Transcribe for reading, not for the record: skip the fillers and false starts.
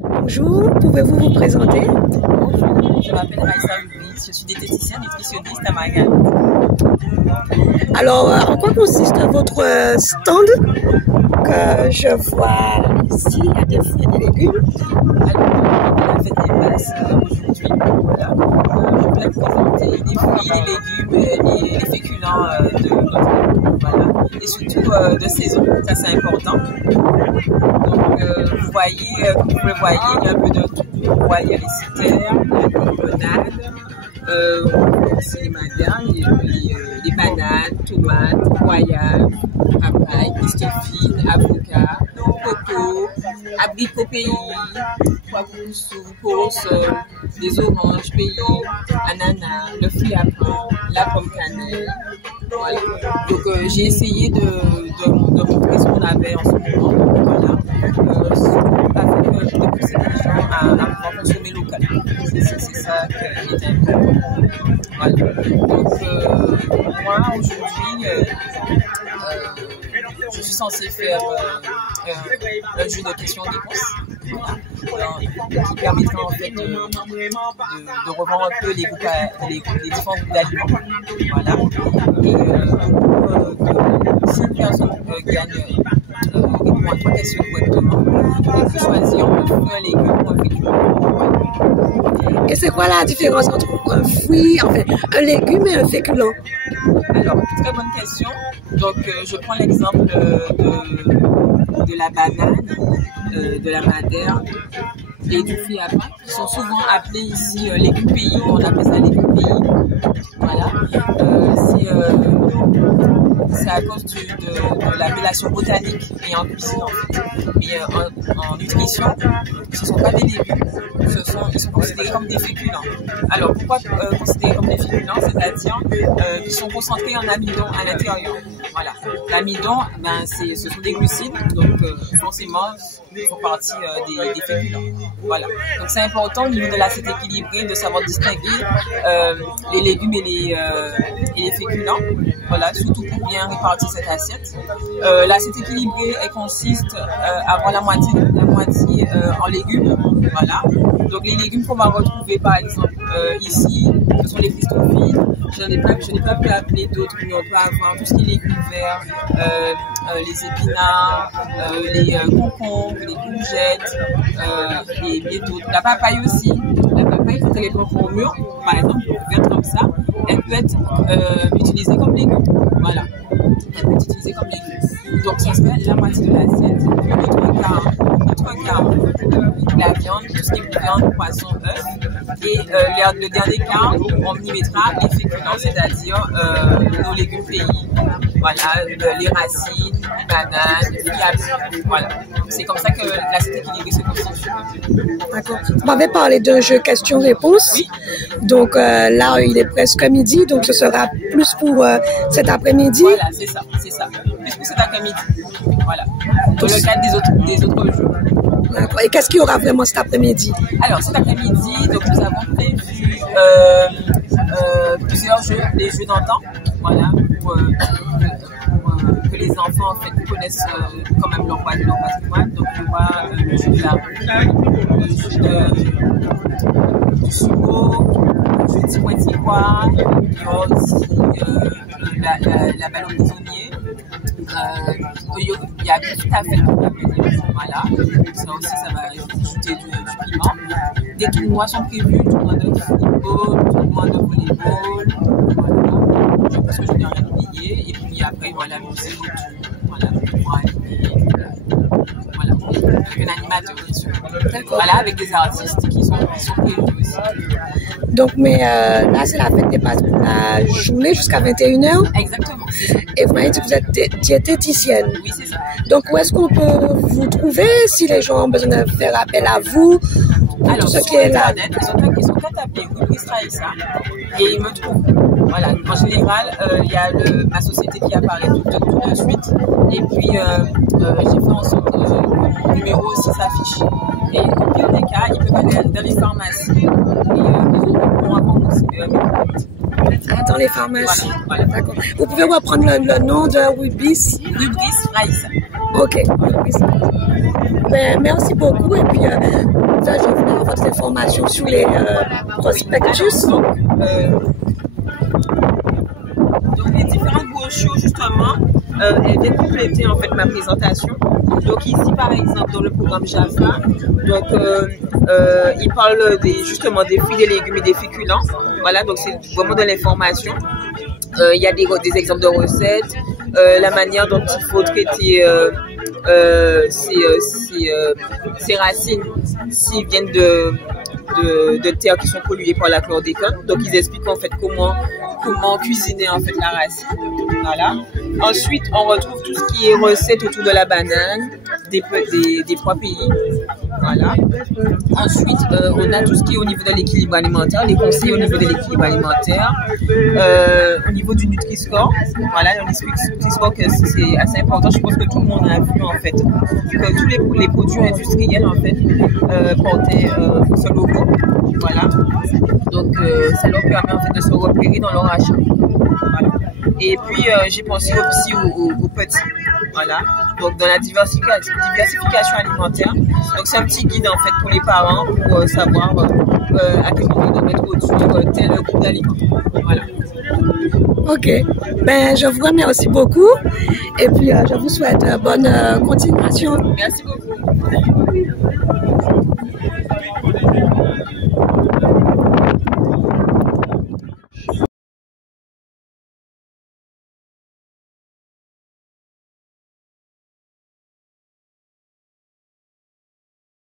Bonjour, pouvez-vous vous présenter? Bonjour, je m'appelle Raïssa Louis, je suis diététicienne nutritionniste à Magasin. Alors, en quoi consiste votre stand que je vois ici? Il y a des fruits et des légumes. Alors, on a fait des passes aujourd'hui. Voilà. Je voulais présenter des fruits, des légumes et les féculents de notre voilà. Et surtout de saison, ça c'est important. Donc, vous voyez, comme vous le voyez, il y a un peu de tout. Vous voyez les citernes, la limonade, aussi les madames, les bananes, tomates, goyaves, papaye, piste fine, avocat, coco, abricot pays, poivre corossol, des oranges pays, ananas, le fruit à pain, la pomme cannelle. Voilà. Donc j'ai essayé de montrer ce qu'on avait en ce moment. Voilà. Afin de pousser les gens à pouvoir consommer local. C'est ça qui est important. Voilà. Donc moi aujourd'hui je suis censée faire un jeu de questions-réponses qui permettra en fait de revendre un peu les différents groupes d'aliments. Voilà. Et si une personne gagne répond à 3 questions correctement, elle peut choisir entre un légume ou un féculent. Et c'est quoi la différence entre un fruit, enfin un légume et un féculent? Alors, très bonne question. Donc, je prends l'exemple de la banane, de la madère et du fruit à pain, qui sont souvent appelés ici légumes pays. On appelle ça légumes pays. Voilà. C'est à cause de l'appellation botanique et en cuisine en fait. Mais en nutrition, ce ne sont pas des légumes, ils sont considérés comme des féculents. Alors pourquoi considérés comme des féculents? C'est-à-dire qu'ils sont concentrés en amidon à l'intérieur. Voilà. L'amidon, ce sont des glucides, donc forcément, ils font partie des féculents. Voilà. Donc c'est important au niveau de l'assiette équilibrée de savoir distinguer les légumes et les féculents. Voilà, surtout pour bien répartir cette assiette. L'assiette équilibrée, elle consiste à avoir la moitié en légumes. Voilà. Donc les légumes qu'on va retrouver par exemple ici, ce sont les fistophiles. Je n'ai pas pu appeler d'autres, mais on peut avoir tout ce qui est légumes verts, les épinards, les concombres, les courgettes et bien d'autres. La papaye aussi. La papaye, quand elle est encore au mûr, par exemple, verte comme ça, elle peut être utilisée comme légume. Voilà. Elle peut être utilisée comme légume. Donc, ça serait la moitié de l'assiette. Puis l'autre quart, la viande, tout ce qui est viande, poisson, œuf. Et le dernier quart, on y mettra les féculents, c'est-à-dire nos légumes pays. Voilà, les racines, les bananes, les fruits. Voilà. C'est comme ça que l'assiette équilibrée se constitue. D'accord. Vous m'avez parlé d'un jeu questions-réponses. Oui. Donc là, il est presque midi, donc ce sera plus pour cet après-midi. Voilà, c'est ça. Plus pour cet après-midi. Voilà. Dans le cadre des autres jeux. D'accord. Et qu'est-ce qu'il y aura vraiment cet après-midi? Alors, cet après-midi, donc nous avons prévu plusieurs jeux, les jeux d'antan, voilà, pour que les enfants en fait connaissent quand même leur patrimoine. Donc il y aura le jeu de la rue, le jeu du sumo, le jeu du pointilleur, il y aura aussi la ballon prisonnier. Il y a tout à fait voilà. Ça aussi, ça va ajouter du piment. Des tournois sont prévus, tournois de football, tournois de volleyball, voilà. Je pense que je n'ai rien oublié. Et puis après, voilà, musique, voilà, voilà, avec un animateur, bien sûr. Voilà, avec des artistes qui sont prévus aussi. Donc, mais là, c'est la fête des passes pour la journée jusqu'à 21h. Exactement. Et vous m'avez dit que vous êtes diététicienne. Oui, c'est ça. Donc, où est-ce qu'on peut vous trouver si les gens ont besoin de faire appel à vous? Alors, tout ce sur qui est là. Internet, ils sont qu'à taper Rubrice Raïssa et ils me trouvent. Voilà. En général, il y a ma société qui apparaît tout de suite. Et puis, j'ai fait en sorte que mon numéro aussi s'affiche. Et au pire des cas, ils peuvent aller dans les pharmacies et ils auront un bon Dans les pharmacies. Voilà. D'accord. Vous pouvez reprendre le nom de Rubrice Raïssa. Ok. Ben, merci beaucoup. Et puis, je voulais avoir votre information sur les prospectus. Donc, les différentes brochures, justement, elles viennent compléter en fait ma présentation. Donc ici, par exemple, dans le programme Jaffa, donc il parle justement des fruits, des légumes et des féculents. Voilà, donc c'est vraiment de l'information. Il y a des exemples de recettes, la manière dont il faut traiter ces racines s'ils viennent de terres qui sont polluées par la chlordécone. Donc ils expliquent en fait comment cuisiner en fait la racine. Voilà. Ensuite, on retrouve tout ce qui est recettes autour de la banane, des 3 pays. Voilà. Ensuite, on a tout ce qui est au niveau de l'équilibre alimentaire, les conseils au niveau de l'équilibre alimentaire, au niveau du Nutri-Score. Voilà, le Nutri-Score, c'est assez important. Je pense que tout le monde a vu en fait que tous les produits industriels en fait portaient ce logo. Voilà. Donc, ça leur permet en fait de se repérer dans leur achat. Voilà. Et puis, j'ai pensé aussi aux petits. Voilà. Donc, dans la diversification alimentaire. Donc, c'est un petit guide en fait pour les parents pour savoir à quel moment ils doivent mettre au-dessus tel groupe d'aliments. Voilà. Ok. Ben, je vous remercie beaucoup. Et puis, je vous souhaite bonne continuation. Merci beaucoup.